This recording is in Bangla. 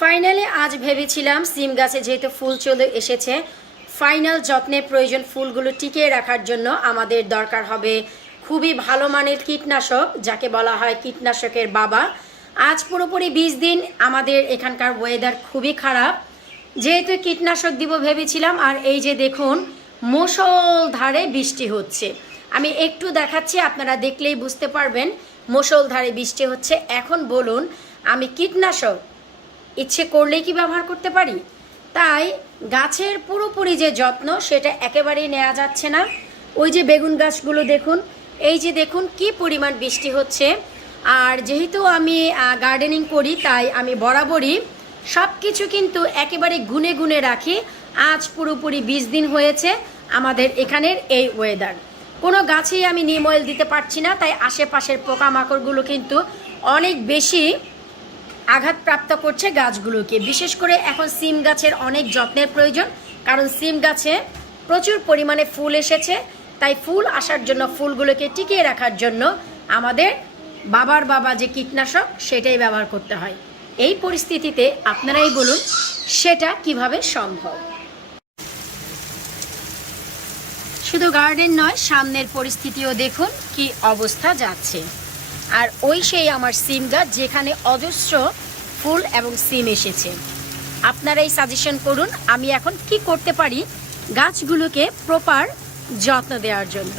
ফাইনালি আজ ভেবেছিলাম সিম গাছে যেহেতু ফুল চলে এসেছে, ফাইনাল যত্নের প্রয়োজন। ফুলগুলো টিকিয়ে রাখার জন্য আমাদের দরকার হবে খুবই ভালো মানের কীটনাশক, যাকে বলা হয় কীটনাশকের বাবা। আজ পুরোপুরি 20 দিন আমাদের এখানকার ওয়েদার খুবই খারাপ, যেহেতু কীটনাশক দিব ভেবেছিলাম। আর এই যে দেখুন মুষলধারে বৃষ্টি হচ্ছে, আমি একটু দেখাচ্ছি, আপনারা দেখলেই বুঝতে পারবেন মুষলধারে বৃষ্টি হচ্ছে। এখন বলুন আমি কীটনাশক ইচ্ছে করলেই কি ব্যবহার করতে পারি? তাই গাছের পুরোপুরি যে যত্ন সেটা একেবারেই নেওয়া যাচ্ছে না। ওই যে বেগুন গাছগুলো দেখুন, এই যে দেখুন কি পরিমাণ বৃষ্টি হচ্ছে। আর যেহেতু আমি গার্ডেনিং করি তাই আমি বরাবরই সব কিছু কিন্তু একেবারে গুনে গুনে রাখি। আজ পুরোপুরি 20 দিন হয়েছে আমাদের এখানের এই ওয়েদার, কোনো গাছেই আমি নিম অয়েল দিতে পারছি না। তাই আশেপাশের পোকামাকড়গুলো কিন্তু অনেক বেশি আঘাতপ্রাপ্ত করছে গাছগুলোকে। বিশেষ করে এখন সিম গাছের অনেক যত্নের প্রয়োজন, কারণ সিম গাছে প্রচুর পরিমাণে ফুল এসেছে। তাই ফুল আসার জন্য, ফুলগুলোকে টিকিয়ে রাখার জন্য আমাদের বাবার বাবা যে কীটনাশক সেটাই ব্যবহার করতে হয়। এই পরিস্থিতিতে আপনারাই বলুন সেটা কিভাবে সম্ভব। শুধু গার্ডেন নয়, সামনের পরিস্থিতিও দেখুন কি অবস্থা যাচ্ছে। আর ওই সেই আমার সিম গাছ যেখানে অজস্র ফুল এবং সিম এসেছে। আপনারাই সাজেশন করুন আমি এখন কি করতে পারি গাছগুলোকে প্রপার যত্ন দেওয়ার জন্য।